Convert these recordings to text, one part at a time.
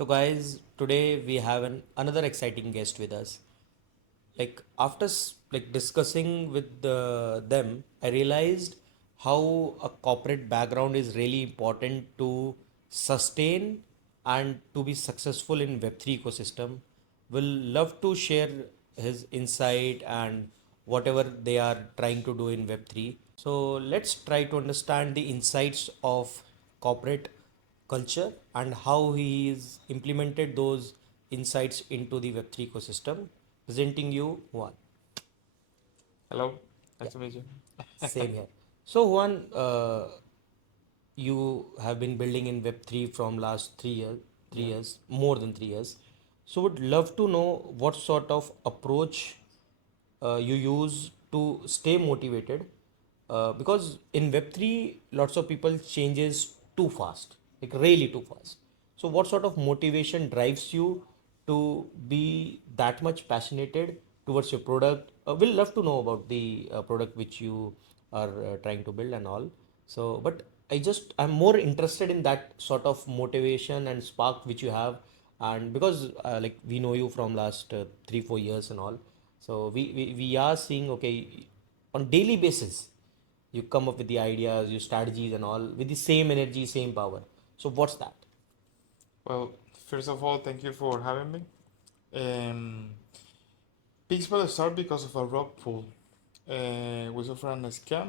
So, guys, today we have another exciting guest with us. Like after discussing with them, I realized how a corporate background is really important to sustain and to be successful in Web3 ecosystem. Will love to share his insight and whatever they are trying to do in Web3. So let's try to understand the insights of corporate culture and how he is implemented those insights into the Web3 ecosystem. Presenting you Juan. Hello, Yeah, nice to meet you. same here. So Juan, you have been building in Web3 from last 3 years, three Yeah. years, more than 3 years. So would love to know what sort of approach you use to stay motivated, because in Web3 lots of people changes too fast, like really too fast. So what sort of motivation drives you to be that much passionate towards your product? We'll love to know about the product which you are trying to build and all. So but I'm more interested in that sort of motivation and spark which you have. And because like we know you from last 3 4 years and all, so we are seeing, okay, on daily basis you come up with the ideas, your strategies and all with the same energy, same power. So what's that? Well, first of all, thank you for having me. Um, Pixpel started because of a rock pool. We suffered a scam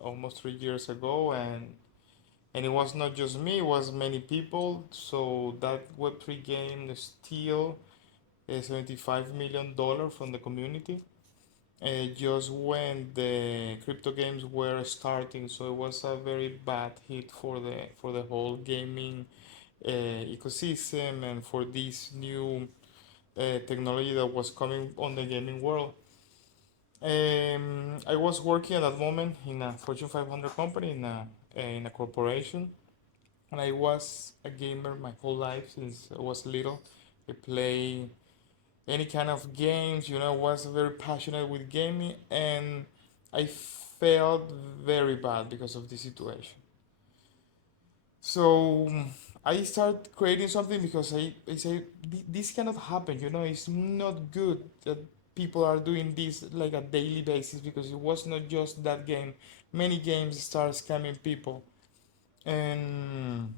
almost 3 years ago, and it was not just me; it was many people. So that Web3 game steal $75 million from the community. Just when the crypto games were starting, so it was a very bad hit for the whole gaming ecosystem and for this new technology that was coming on the gaming world. I was working at that moment in a Fortune 500 company in a corporation, and I was a gamer my whole life since I was little. I play any kind of games, was very passionate with gaming, and I felt very bad because of the situation. So I start creating something because I say this cannot happen. It's not good that people are doing this like a daily basis because it was not just that game. Many games start scamming people, and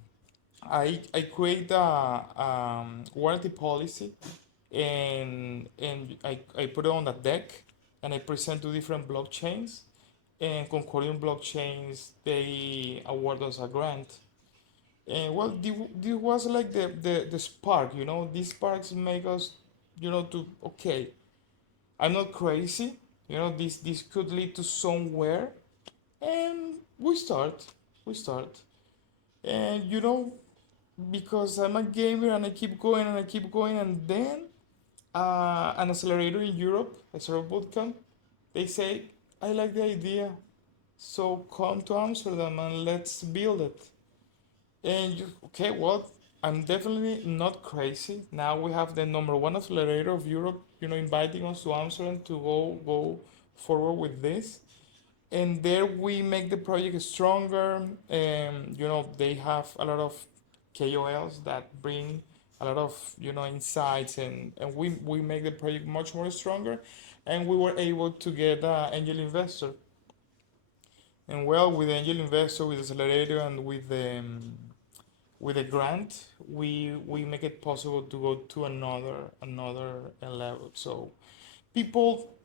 I create a warranty policy, and I put it on a deck, and I present to different blockchains, and concurring blockchains they award us a grant. And well, this was like the spark, These sparks make us, to okay, I'm not crazy, this could lead to somewhere, and we start, and because I'm a gamer and I keep going and I keep going, and then an accelerator in Europe, a startup bootcamp, they say, I like the idea, so come to Amsterdam and let's build it. And okay, well, I'm definitely not crazy. Now we have the number one accelerator of Europe, inviting us to Amsterdam to go forward with this. And there we make the project stronger. And they have a lot of KOLs that bring a lot of insights, and we make the project much more stronger. And we were able to get an angel investor. And well, with the angel investor, with the accelerator, and with a grant, we make it possible to go to another level. So people,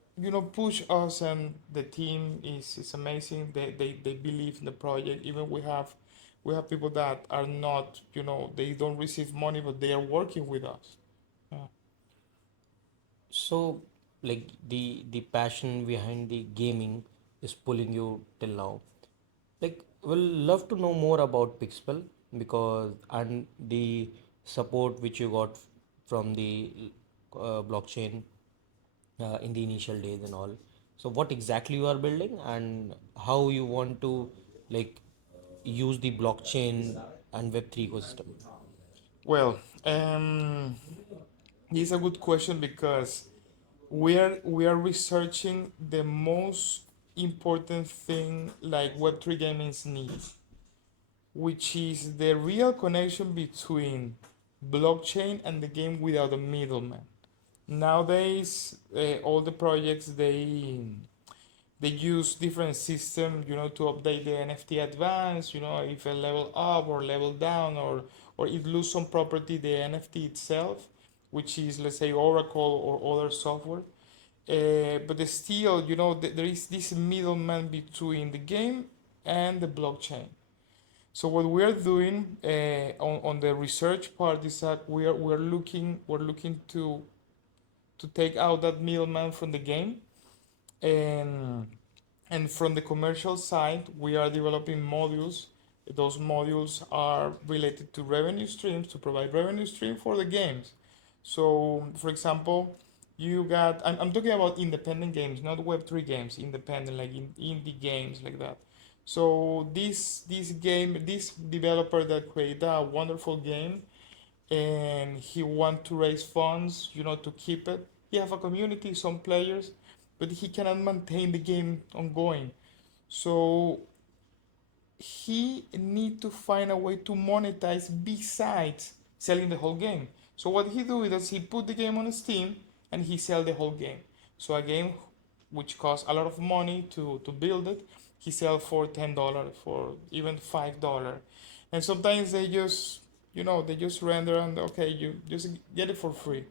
push us, and the team is amazing. They believe in the project. Even we have people that are not, they don't receive money, but they are working with us. Yeah. So like the passion behind the gaming is pulling you till now. Like we'll love to know more about Pixpel, because and the support which you got from the blockchain in the initial days and all. So what exactly you are building and how you want to like use the blockchain and Web3 ecosystem. Well, this is a good question because we are researching the most important thing like Web3 gaming needs, which is the real connection between blockchain and the game without a middleman. Nowadays, all the projects they use different systems, to update the NFT advance, if a level up or level down, or it lose some property, the NFT itself, which is, let's say, Oracle or other software. But still, there is this middleman between the game and the blockchain. So what we are doing on the research part is that we're looking to take out that middleman from the game, and from the commercial side, we are developing modules. Those modules are related to revenue streams, to provide revenue stream for the games. So, for example, I'm talking about independent games, not Web3 games, independent, like indie games like that. So this developer that created a wonderful game, and he want to raise funds, to keep it. He have a community, some players, but he cannot maintain the game ongoing. So he need to find a way to monetize besides selling the whole game. So what he do is he put the game on Steam and he sell the whole game. So a game which costs a lot of money to build it, he sell for $10, for even $5. And sometimes they just render, and okay, you just get it for free.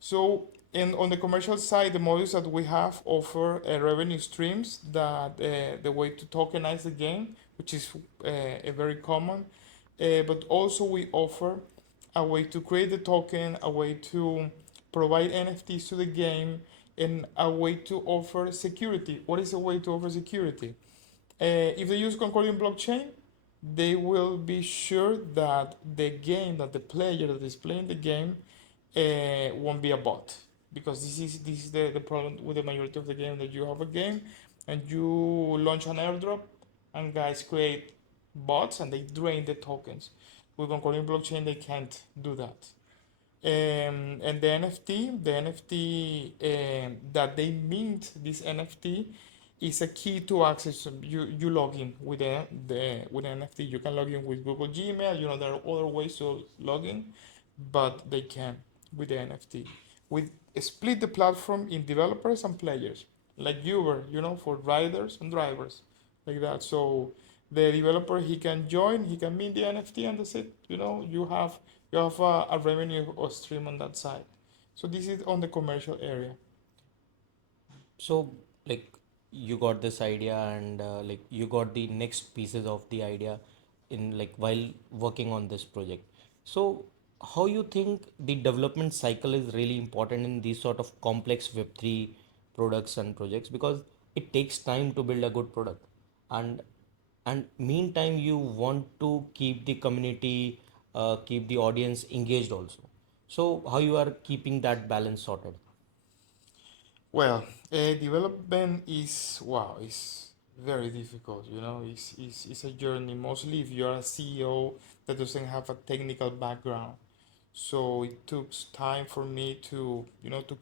So, and on the commercial side, the models that we have offer revenue streams, that the way to tokenize the game, which is a very common, but also we offer a way to create the token, a way to provide NFTs to the game, and a way to offer security. What is a way to offer security? If they use Concordium blockchain, they will be sure that the game, that the player that is playing the game, won't be a bot, because this is the problem with the majority of the game, that you have a game and you launch an airdrop and guys create bots and they drain the tokens. With Concordium blockchain, they can't do that. And the NFT that they mint, this NFT is a key to access. You log in with with NFT. You can log in with Google Gmail. There are other ways to log in, but they can with the NFT. We split the platform in developers and players, like Uber, for riders and drivers, like that. So the developer, he can join, he can mint the NFT, and that's it. You have a revenue or stream on that side. So this is on the commercial area. So, like, you got this idea, and like, you got the next pieces of the idea in, like, while working on this project. So, how you think the development cycle is really important in these sort of complex Web3 products and projects, because it takes time to build a good product, and meantime you want to keep the community, keep the audience engaged also. So, how you are keeping that balance sorted? Well, development is, wow, is very difficult. It's a journey. Mostly if you're a CEO that doesn't have a technical background. So it took time for me to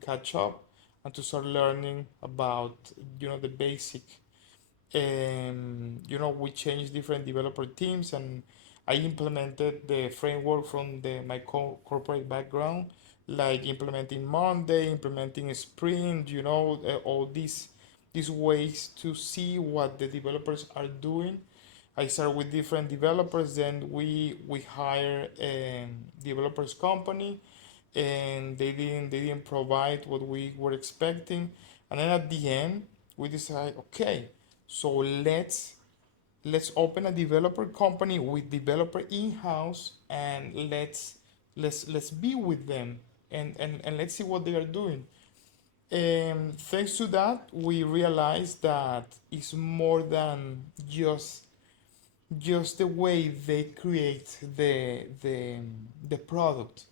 catch up and to start learning about, the basic. We changed different developer teams, and I implemented the framework from my corporate background, like implementing Monday, implementing Sprint, all these ways to see what the developers are doing. I start with different developers, then we hire a developers company, and they didn't provide what we were expecting, and then at the end we decide, okay, so let's open a developer company with developer in-house, and let's be with them, and let's see what they are doing. And thanks to that, we realized that it's more than just the way they create the product.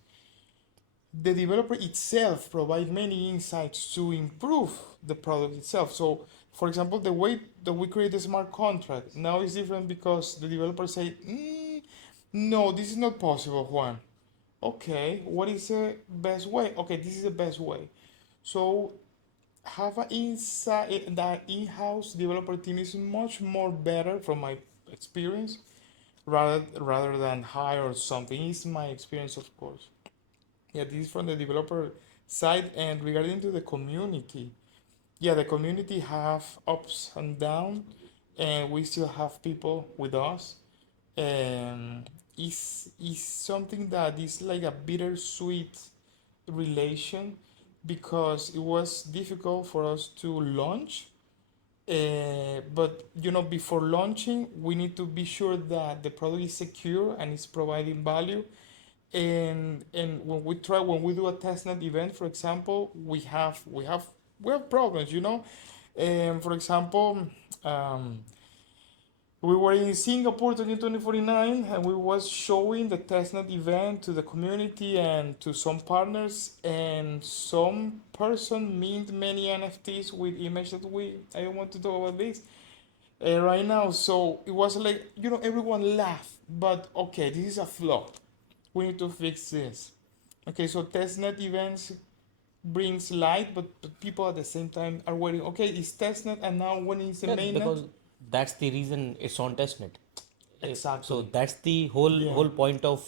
The developer itself provide many insights to improve the product itself. So, for example, the way that we create a smart contract now is different, because the developer say, no, this is not possible, Juan. Okay, what is the best way? Okay, this is the best way. So have an inside that in-house developer team is much more better from my experience, rather than hire something. Is my experience, of course. Yeah, this is from the developer side. And regarding to the community, yeah, the community have ups and downs, and we still have people with us. Is something that is like a bittersweet relation, because it was difficult for us to launch. But before launching, we need to be sure that the product is secure and is providing value. And when we do a testnet event, for example, we have problems. For example, um, we were in Singapore 2049, and we was showing the testnet event to the community and to some partners, and some person mint many NFTs with image that I don't want to talk about this right now. So it was like, everyone laughed, but okay, this is a flaw. We need to fix this. Okay, so testnet events brings light, but people at the same time are waiting. Okay, it's testnet, and now when is the Yeah, mainnet? because that's the reason it's on testnet. So Exactly. that's the whole Yeah. whole point of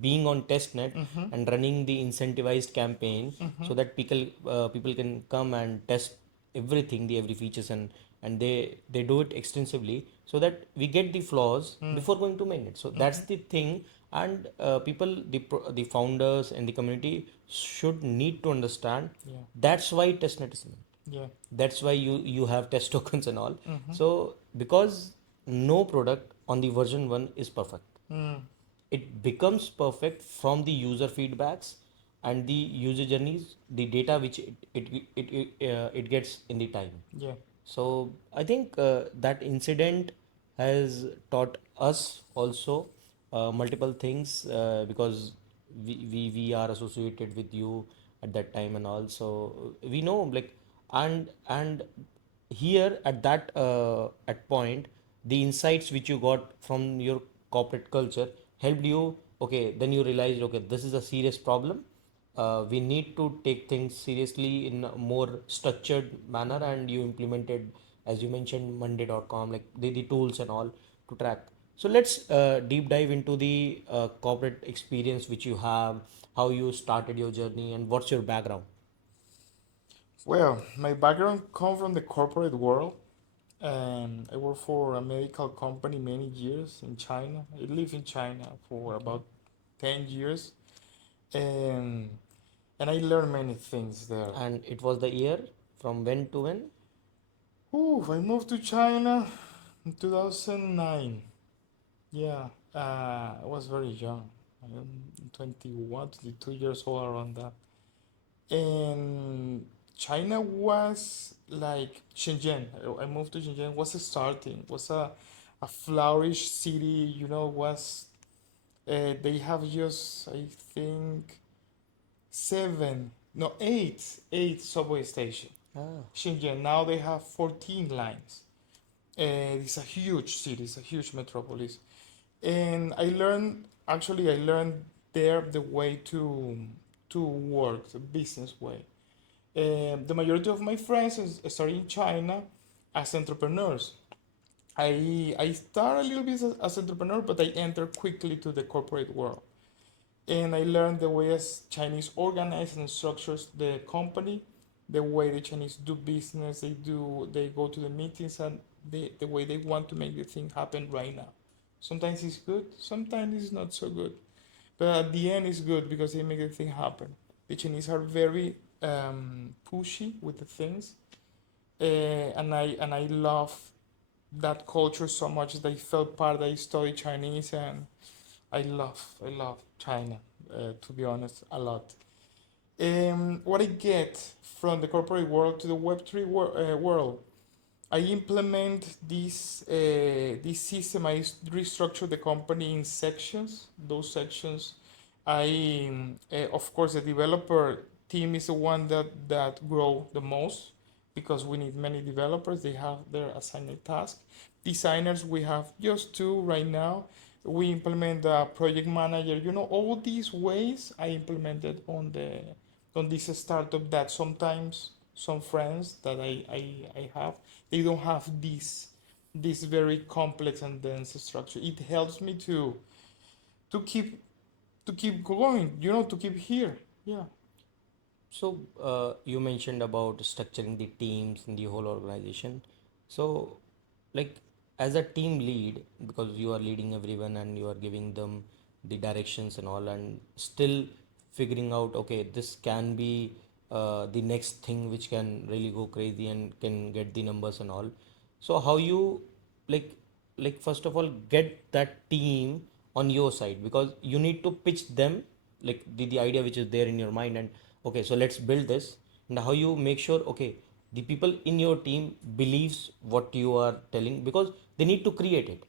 being on testnet Mm-hmm. and running the incentivized campaign, Mm-hmm. so that people can come and test everything, the every features, and they do it extensively, so that we get the flaws Mm. before going to mainnet. So that's Mm-hmm. the thing. And the founders and the community should need to understand, Yeah. that's why testnet is made. Yeah. That's why you have test tokens and all. Mm-hmm. So because no product on the version 1 is perfect. Mm. It becomes perfect from the user feedbacks and the user journeys, the data which it gets in the time. Yeah. So I think that incident has taught us also multiple things, because we are associated with you at that time and all. So we know, like, and here at that at point, the insights which you got from your corporate culture helped you. Okay, then you realized, okay, this is a serious problem. We need to take things seriously in a more structured manner, and you implemented, as you mentioned, monday.com, like the tools and all to track. So let's deep dive into the corporate experience which you have, how you started your journey, and what's your background. Well, my background comes from the corporate world. I worked for a medical company many years in China. I lived in China for Okay. about 10 years. And and I learned many things there. And it was the year from when to when? Ooh, I moved to China in 2009. Yeah, I was very young. I'm 21, 22 years old, around that. And China was like Shenzhen. I moved to Shenzhen. Was a starting. Was a flourish city. Was they have just, I think, seven, no, eight subway station. Ah. Shenzhen. Now they have 14 lines. It's a huge city. It's a huge metropolis. And I learned there the way to work, the business way. The majority of my friends started in China as entrepreneurs. I started a little bit as entrepreneur, but I entered quickly to the corporate world, and I learned the way as Chinese organize and structures the company, the way the Chinese do business. They go to the meetings, and the way they want to make the thing happen right now. Sometimes it's good, sometimes it's not so good, but at the end it's good because they make the thing happen. The Chinese are very pushy with the things, and I love that culture so much that I felt part. I studied Chinese, and I love China, to be honest, a lot. What I get from the corporate world to the Web3 world, I implement this system. I restructure the company in sections. Those sections, of course, the developer team is the one that grow the most, because we need many developers. They have their assigned task. Designers, we have just two right now. We implement a project manager. All these ways I implemented on this startup, that sometimes some friends that I have, they don't have this very complex and dense structure. It helps me to keep to keep going, to keep here. Yeah. So, you mentioned about structuring the teams in the whole organization. So, like as a team lead, because you are leading everyone and you are giving them the directions and all, and still figuring out, okay, this can be the next thing which can really go crazy and can get the numbers and all. So, how you like first of all get that team on your side, because you need to pitch them like the idea which is there in your mind, and okay, so let's build this. And how you make sure, okay, the people in your team believes what you are telling, because they need to create it.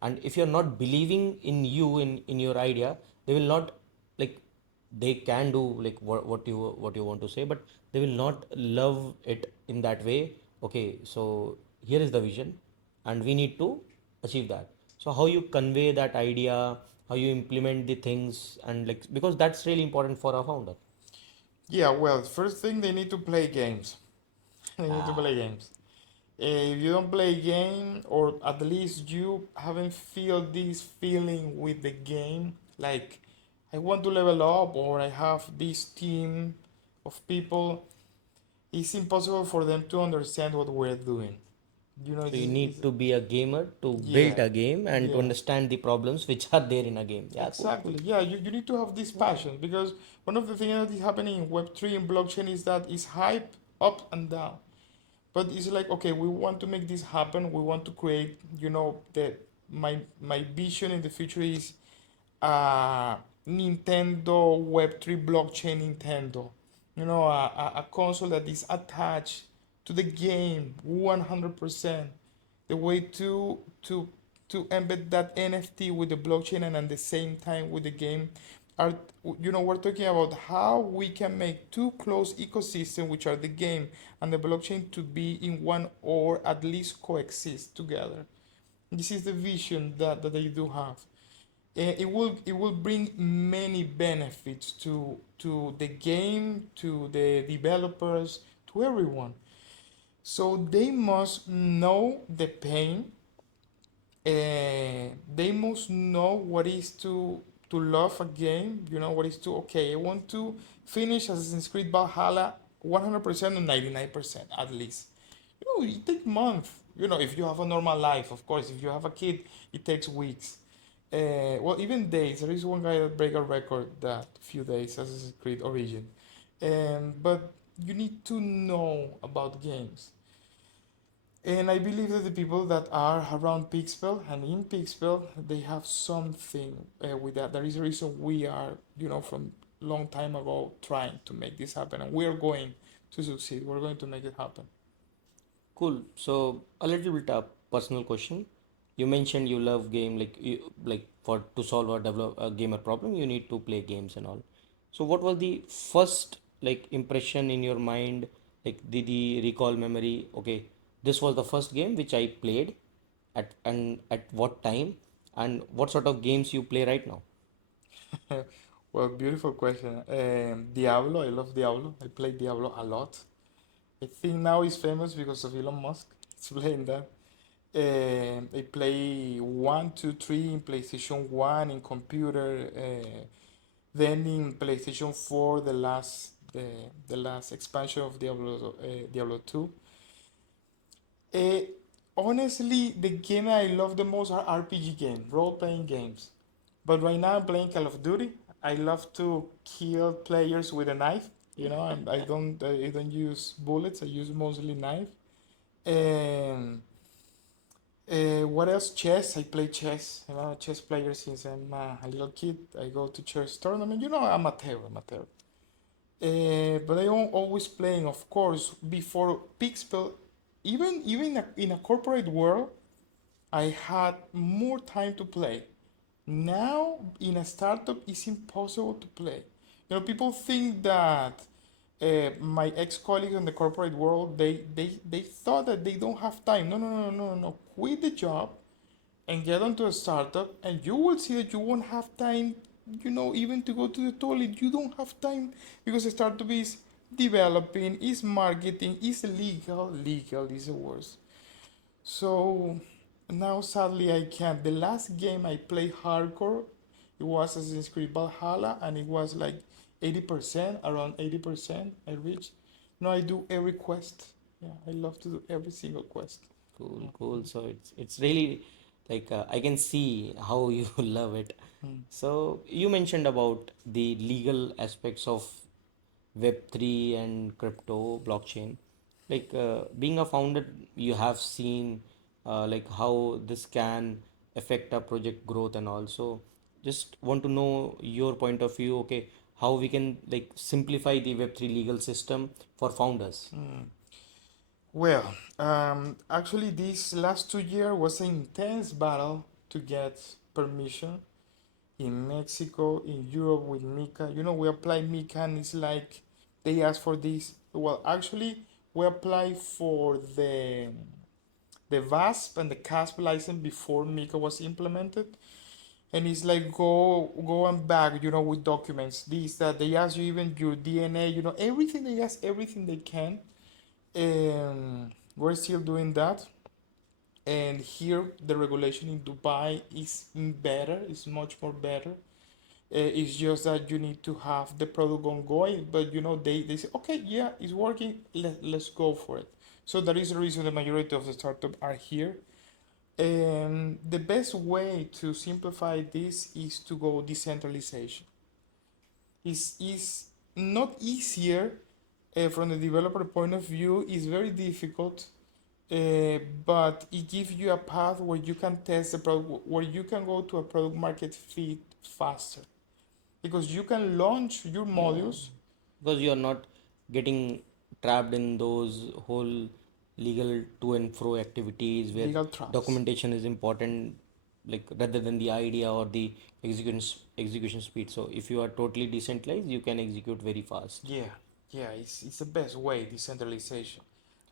And if you're not believing in you, in your idea, they will not, like, they can do like what you want to say, but they will not love it in that way. Okay, so here is the vision and we need to achieve that. So how you convey that idea, how you implement the things, and like, because that's really important for a founder. Yeah, well, first thing they need to play games. They need to Ah, play games. If you don't play a game, or at least you haven't feel this feeling with the game, like I want to level up or I have this team of people, it's impossible for them to understand what we're doing. so you It's need to be a gamer to build yeah, a game and to yeah. understand the problems which are there in a game. Yeah, cool, cool. Exactly. Yeah, you need to have this passion, because one of the things that is happening in Web3 and blockchain is that it's hype up and down. But it's like, okay, we want to make this happen. We want to create, the my vision in the future is Nintendo Web3 blockchain Nintendo. A console that is attached to the game 100%. The way to embed that NFT with the blockchain and at the same time with the game are, we're talking about how we can make two close ecosystems, which are the game and the blockchain, to be in one or at least coexist together. This is the vision that they do have. It will bring many benefits to the game, to the developers, to everyone. So they must know the pain. They must know what is to love a game. What is to, okay, I want to finish Assassin's Creed Valhalla 100% or 99% at least. It takes months. If you have a normal life, of course. If you have a kid, it takes weeks. Well, even days. There is one guy that break a record that few days Assassin's Creed Origin. But you need to know about games. And I believe that the people that are around Pixpel and in Pixpel, they have something with that. There is a reason we are, from long time ago trying to make this happen, and we are going to succeed. We're going to make it happen. Cool. So a little bit personal question. You mentioned you love game, like you, like for to solve or develop a gamer problem, you need to play games and all. So what was the first like impression in your mind? Like the recall memory. Okay, this was the first game which I played at what time, and what sort of games you play right now? Well, beautiful question. Diablo, I love Diablo. I play Diablo a lot. I think now it's famous because of Elon Musk. It's playing that. I play 1, 2, 3 in PlayStation 1 in computer. Then in PlayStation 4, the last expansion of Diablo 2. Uh, Honestly, the game I love the most are RPG games, role-playing games. But right now I'm playing Call of Duty. I love to kill players with a knife. I don't use bullets. I use mostly knife. And what else? Chess. I play chess. I'm a chess player since I'm a little kid. I go to chess tournament. Amateur. But I am always playing, of course, before Pixpel. Even in a corporate world, I had more time to play. Now, in a startup, it's impossible to play. People think that my ex-colleagues in the corporate world, they thought that they don't have time. No, no, no, no, no, no. Quit the job and get onto a startup, and you will see that you won't have time, even to go to the toilet. You don't have time, because a startup is developing, is marketing, is legal. Legal is the worst. So Now, sadly, I can't. The last game I played hardcore, it was Assassin's Creed Valhalla, and it was like 80%, around 80%. I reached. No, I do every quest. Yeah, I love to do every single quest. Cool, cool. So it's really like I can see how you love it. Mm. So you mentioned about the legal aspects of Web3 and crypto blockchain. Like being a founder, you have seen like how this can affect our project growth, and also just want to know your point of view. Okay, how we can like simplify the Web3 legal system for founders. Mm. Well, actually, this last 2 years was an intense battle to get permission in Mexico, in Europe with Mika. You know, we apply Mika and it's like they ask for this. Well, actually, we apply for the VASP and the CASP license before Mika was implemented. And it's like go and back, you know, with documents. This, that, they ask you even your DNA, you know, everything they ask, everything they can. We're still doing that. And here the regulation in Dubai is better, is much more better. It's just that you need to have the product ongoing, but you know they say, okay, yeah, it's working. Let's go for it. So that is the reason the majority of the startups are here. And the best way to simplify this is to go decentralization. Is not easier from the developer point of view. It's very difficult, but it gives you a path where you can test the product, where you can go to a product market fit faster because you can launch your Yeah, modules. because you're not getting trapped in those whole legal to and fro activities where Legal traps. documentation is important, like rather than the idea or the execution speed. So if you are totally decentralized, you can execute very fast. Yeah, yeah, it's the best way, decentralization.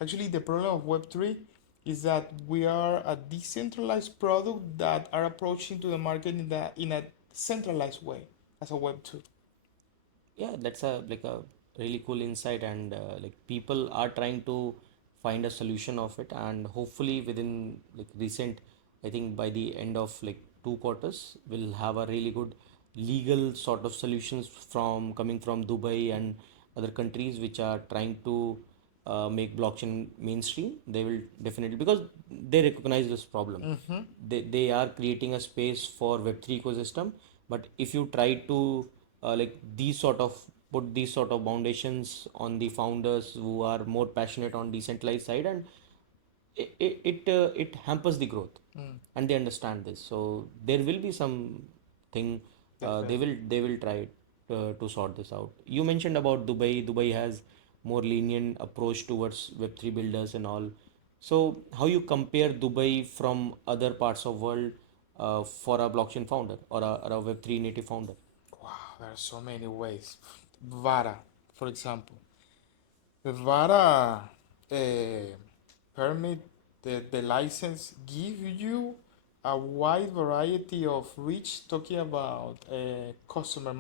Actually, the problem of Web3 is that we are a decentralized product that are approaching to the market in a centralized way as a Web2. Yeah, that's a like a really cool insight, and like people are trying to find a solution of it, and hopefully within like recent, I think by the end of like 2 quarters we'll have a really good legal sort of solutions from coming from Dubai and other countries which are trying to make blockchain mainstream. They will definitely, because they recognize this problem, Mm-hmm. they are creating a space for Web3 ecosystem. But if you try to like these sort of put these sort of foundations on the founders who are more passionate on decentralized side, and it hampers the growth, Mm, and they understand this. So there will be some thing definitely. they will try to sort this out. You mentioned about Dubai has more lenient approach towards Web3 builders and all. So how you compare Dubai from other parts of world for a blockchain founder or a Web3 native founder? Wow, there are so many ways. Vara, for example. The Vara permit, the license give you a wide variety of reach, talking about customer.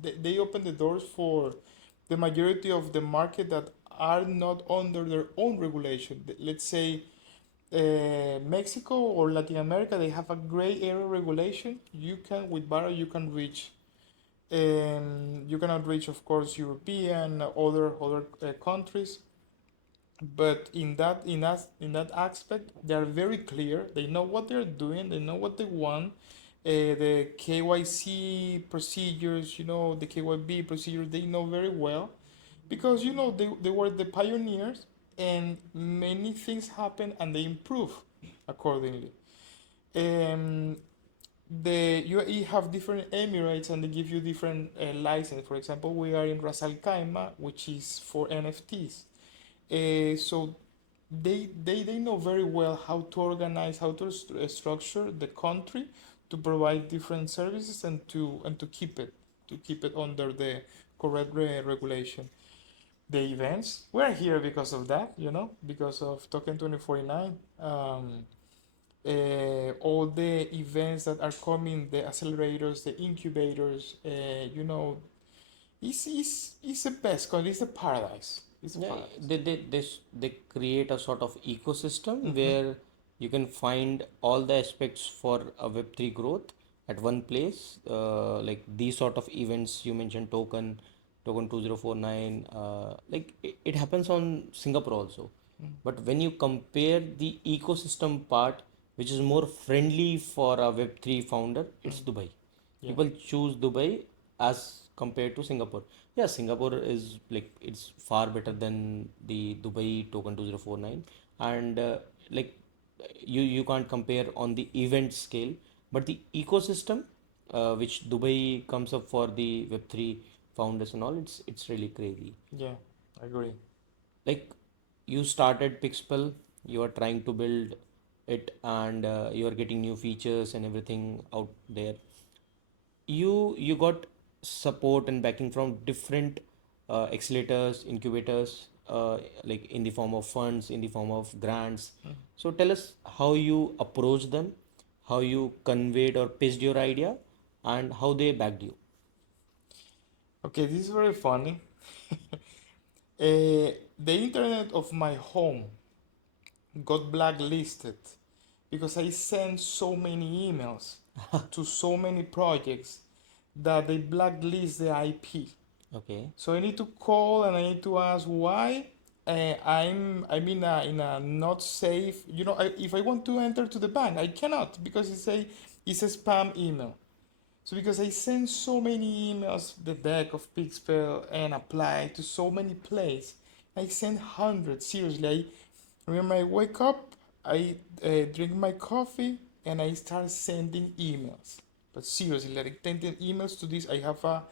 They open the doors for the majority of the market that are not under their own regulation. Let's say Mexico or Latin America, they have a gray area regulation. You can, with Vara, you can reach. You cannot reach, of course, European, other countries, but in that aspect they are very clear. They know what they're doing, they know what they want. The KYC procedures, you know, the KYB procedures, they know very well because you know they were the pioneers, and many things happen and they improve accordingly. um, the UAE have different emirates and they give you different license. For example, we are in Ras Al Khaimah, which is for NFTs. So they know very well how to organize, how to structure the country to provide different services and to keep it under the correct regulation. The events, we're here because of that, you know, because of Token 2049. All the events that are coming, the accelerators, the incubators, you know, it's the best because it's a paradise. It's a Yeah, paradise. they create a sort of ecosystem Mm-hmm. where You can find all the aspects for a Web3 growth at one place. Like these sort of events you mentioned, token 2049. Like it happens on Singapore also. Mm. But when you compare the ecosystem part, which is more friendly for a Web3 founder, it's Mm. Dubai. Yeah. People choose Dubai as compared to Singapore. Yeah, Singapore is like it's far better than the Dubai token 2049, and like you can't compare on the event scale, but the ecosystem which Dubai comes up for the Web3 founders and all, it's really crazy. Yeah. I agree. Like you started Pixpel, you are trying to build it, and you are getting new features and everything out there. You got support and backing from different accelerators, incubators, like in the form of funds, in the form of grants. Mm. So tell us how you approached them, how you conveyed or pitched your idea, and how they backed you. Okay, this is very funny. The internet of my home got blacklisted because I sent so many emails to so many projects that they blacklist the IP. Okay. So I need to call and I need to ask why. I'm in a not safe. If I want to enter to the bank, I cannot because it's a spam email. So because I send so many emails, the deck of Pixpel and apply to so many places, I send hundreds. Seriously, when I wake up, I drink my coffee and I start sending emails. But seriously, like 10 emails to this, I have a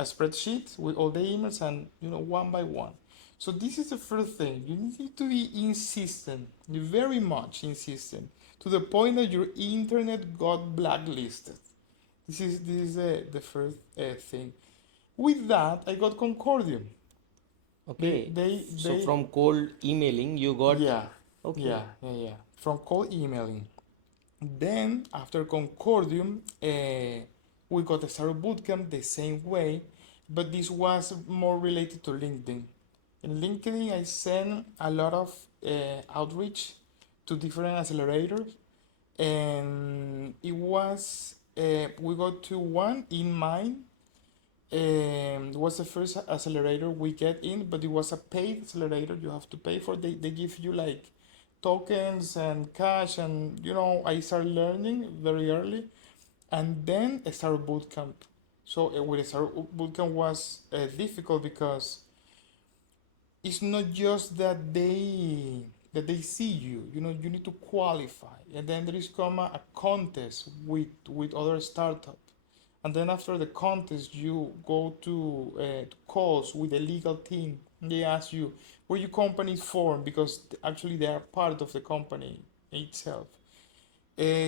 spreadsheet with all the emails and one by one. So this is the first thing. You need to be insistent, very much insistent, to the point that your internet got blacklisted. This is the first thing. With that, I got Concordium. They Okay. they So they from cold emailing, you got yeah, okay. yeah. From cold emailing. Then after Concordium, we got a Startup Bootcamp the same way, but this was more related to LinkedIn. In LinkedIn, I sent a lot of outreach to different accelerators, and it was we got to one in mind. It was the first accelerator we get in, but it was a paid accelerator. You have to pay for. They give you like tokens and cash, and I started learning very early, and then I started bootcamp. So with a start bootcamp was difficult because it's not just that they see you. You need to qualify, and then there is come a contest with other startups, and then after the contest you go to calls with the legal team. They ask you where your company is formed because actually they are part of the company itself.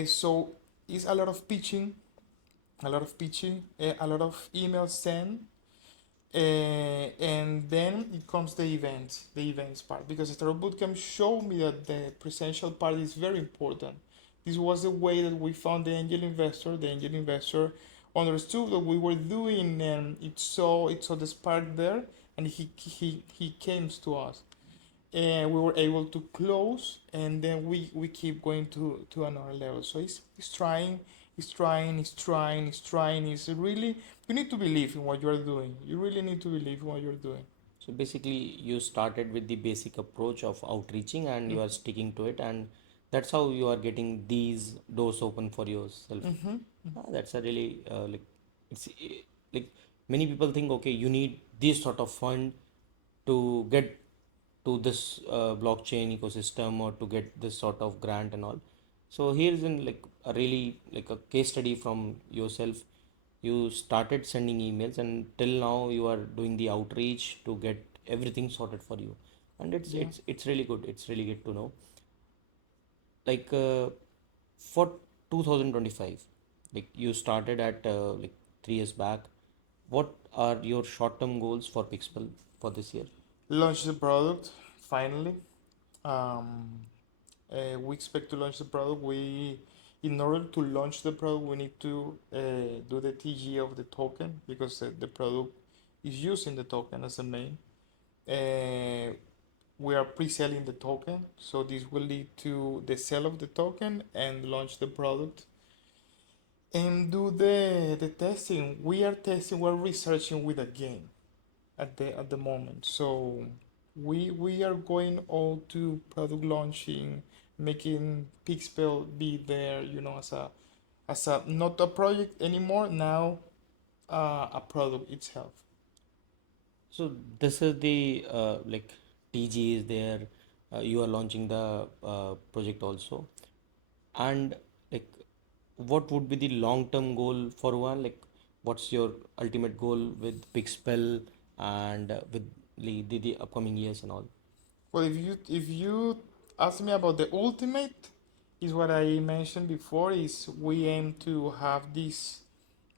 So it's a lot of emails sent, and then it comes the events part, because Startup Bootcamp showed me that the presential part is very important. This was the way that we found the angel investor. The angel investor understood what we were doing, and it saw the spark there, and he came to us, and we were able to close, and then we keep going to another level. So it's trying, it's really, you need to believe in what you are doing. You really need to believe in what you're doing. So basically, you started with the basic approach of outreaching and you are sticking to it, and that's how you are getting these doors open for yourself. Mm-hmm. That's a really it's like many people think, okay, you need this sort of fund to get to this blockchain ecosystem or to get this sort of grant and all. So here's in like a really like a case study from yourself. You started sending emails and till now you are doing the outreach to get everything sorted for you, and it's Yeah. it's it's really good. It's really good to know. Like for 2025, like you started at like 3 years back. What are your short-term goals for Pixpel for this year? Launch the product finally. um, we expect to launch the product. In order to launch the product, we need to do the TG of the token, because the product is using the token as a main. We are pre-selling the token, so this will lead to the sale of the token and launch the product and do the testing. We are testing. We're researching with a game at the moment. So we are going all to product launching, making Pixpel be there, as a not a project anymore now, a product itself. So this is the TG is there. You are launching the project also, and like, what would be the long-term goal for one? Like, what's your ultimate goal with Pixpel and with the upcoming years and all? Well, if you ask me about the ultimate, is what I mentioned before. Is we aim to have this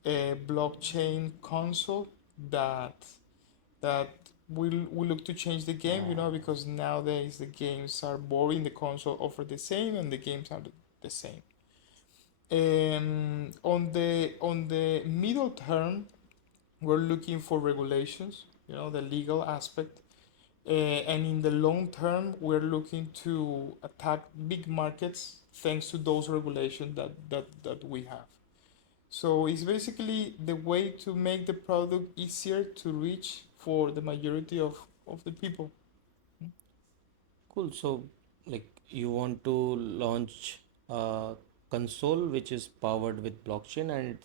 blockchain console that that will look to change the game. Because nowadays the games are boring. The console offer the same, and the games are the same. On the middle term, we're looking for regulations. The legal aspect. And in the long term, we're looking to attack big markets thanks to those regulations that we have. So it's basically the way to make the product easier to reach for the majority of the people. Cool. So, like, you want to launch a console which is powered with blockchain, and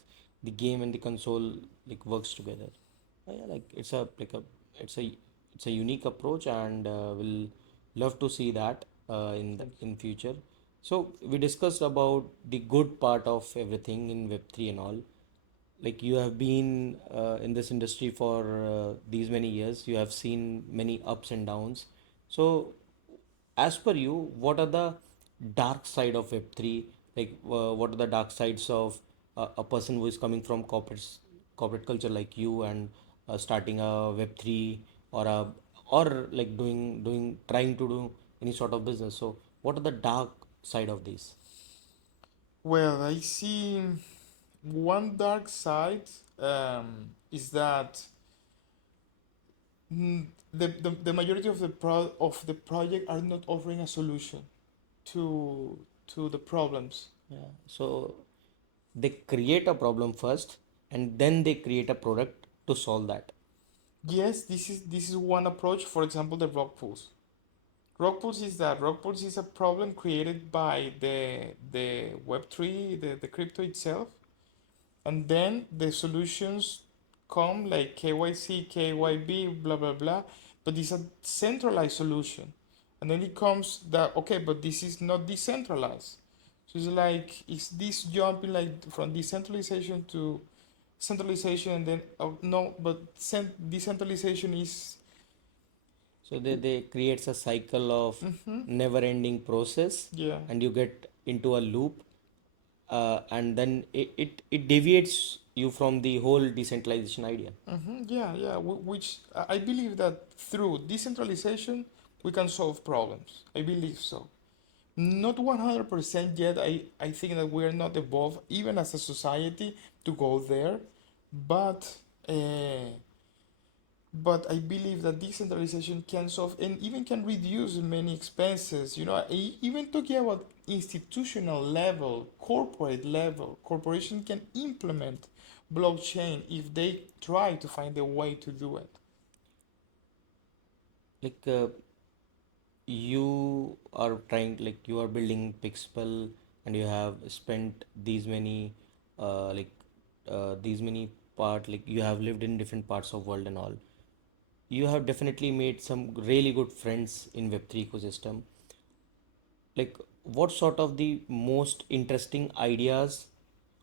the game and the console like works together. Yeah, like it's a it's a unique approach, and we'll love to see that Thank in future. So we discussed about the good part of everything in Web3 and all. Like, you have been in this industry for these many years, you have seen many ups and downs. So as per you, what are the dark side of Web3? Like, what are the dark sides of a person who is coming from corporate culture like you, and starting a Web3, or a or like trying to do any sort of business? So what are the dark side of these? Well, I see one dark side is that the majority of the project are not offering a solution to the problems. Yeah. So they create a problem first, and then they create a product to solve that. Yes, this is one approach. For example, the rock pools. Rock pools is a problem created by the Web3, the crypto itself, and then the solutions come like KYC, KYB, blah blah blah, but it's a centralized solution. And then it comes that, okay, but this is not decentralized. So it's like, is this jumping like from decentralization to centralization, and then, oh no, but decentralization is. So they creates a cycle of Mm-hmm. never ending process, Yeah. and you get into a loop, and then it deviates you from the whole decentralization idea. Yeah, yeah. Which I believe that through decentralization we can solve problems. I believe so. Not 100% yet. I think that we are not evolved even as a society to go there, but uh, I believe that decentralization can solve and even can reduce many expenses. Even talking about institutional level, corporate level, corporation can implement blockchain if they try to find a way to do it. Like, you are building Pixpel, and you have spent like these many like you have lived in different parts of world and all. You have definitely made some really good friends in Web3 ecosystem. Like, what sort of the most interesting ideas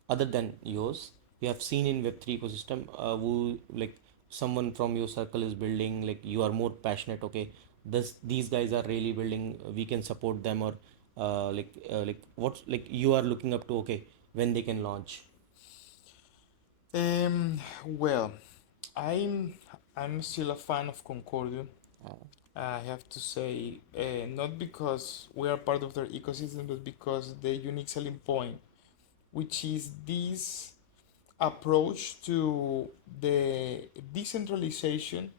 other than yours you have seen in Web3 ecosystem, who like someone from your circle is building, like you are more passionate, okay, these guys are really building, we can support them, or like what, like you are looking up to, okay, when they can launch. Well, I'm I'm still a fan of Concordia. I have to say, not because we are part of their ecosystem, but because the unique selling point, which is this approach to the decentralization,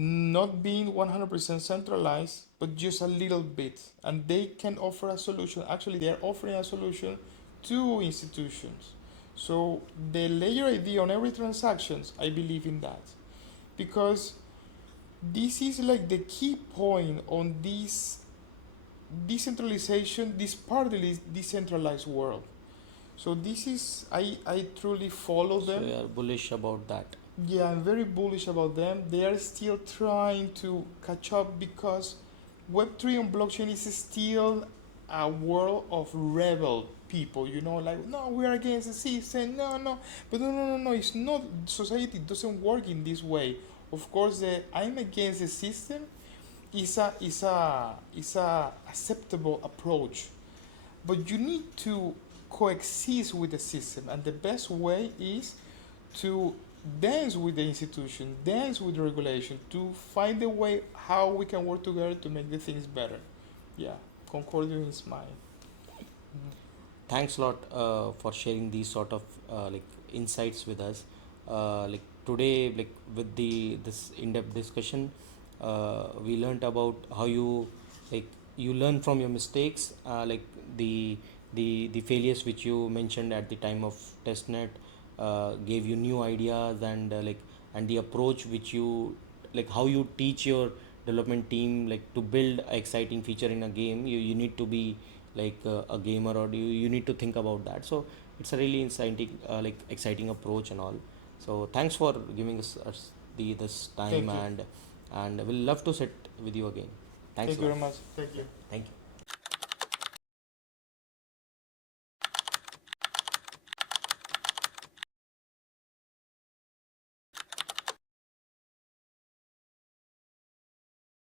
not being 100% centralized, but just a little bit. And they can offer a solution. Actually, they are offering a solution to institutions. So the layer ID on every transactions, I believe in that. Because this is like the key point on this decentralization, this partly decentralized world. So this is I truly follow So them. you are bullish about that. Yeah, I'm very bullish about them. They are still trying to catch up because Web3 on blockchain is still a world of rebel people, like, no, we are against the system, no. But no, it's not, society doesn't work in this way. Of course, the I'm against the system is a acceptable approach, but you need to coexist with the system, and the best way is to dance with the institution, dance with the regulation, to find a way how we can work together to make the things better. Yeah, Concordium is mine. Mhm. Thanks a lot for sharing these sort of like insights with us. Like today, like with the this in-depth discussion, we learned about how you like you learn from your mistakes, like the the failures which you mentioned at the time of testnet gave you new ideas, and like and the approach which you like how you teach your development team like to build a exciting feature in a game. You need to be like a gamer, or you need to think about that. So it's a really exciting exciting approach and all. So thanks for giving us the this time, Thank you. and we'll love to sit with you again. Thanks Thank a you lot. very much. Thank Yeah, you. thank you.